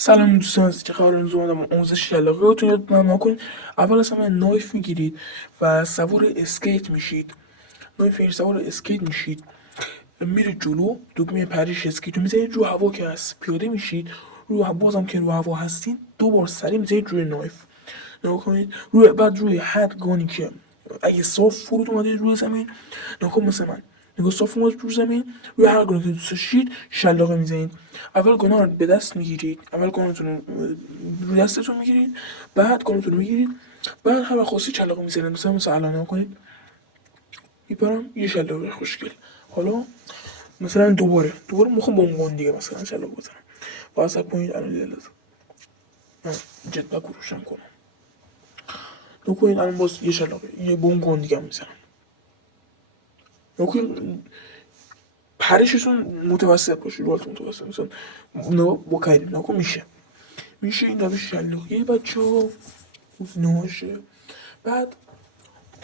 سلام دوستان، از که قرار امروز اومدم آموزش شلاقیاتون یادتون نکنید. اول از همه نایف میگیرید و سوار اسکیت میشید. سوار اسکیت میشید، میرید جلو، دکمه پریش اسکیت رو میزنید رو هوا که هست، پیاده میشید بازم که رو هوا هستین دوبار سری میزنید روی نایف. نگاه کنید بعد روی هر گانی که اگه صاف فرود اومدید روی زمین، نگاه مثل من، نگاه صاف اومد روی زمین، روی هر گانی که دوست داشتید شلاقه میزنید. اول گانا رو به دست میگیرید، اول گانتون رو روی دستتون میگیرید، بعد گانتون رو میگیرید، بعد هر وقت خواستید شلاقه میزنید. مثلا الان نگاه کنید، میپرم یه شلاقه خوشگل. حالا مثلا دوباره میخوام با اون گان دیگه مثلا شلاقه بزنم، باید صبر کنید. الان یه لحظه من جتبک رو روشن کنم. نکنید الان باز یه شلاقه یه بون گان دیگه میزنم. نکنید پرششون متوسط باشه، رولت متوسط، مثلا با کردیم نکن میشه این روش شلاقیه بچه ها ناشه. بعد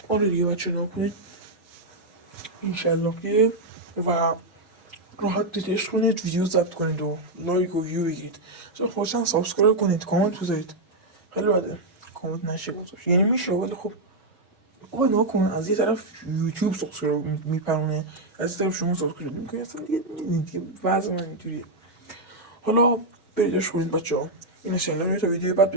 آره دیگه بچه نکنید این شلاقیه و راحت دیدش کنید، ویدیو ضبط کنید و لایک و ویو بگیرید. چون خوشن سابسکرایب کنید، کامنت بذارید. خیلی بده کامنت نشه گذاشت، یعنی میشه ولی خب آقا نگاه کن، از یه طرف یوتیوب سابسکرایب میپرونه، از یه طرف شما سابسکرایب میکنید، اصلا دیگه وضع من اینجوریه. حالا بریدش کنید بچه ها، این شنیدم تا ویدیو بعد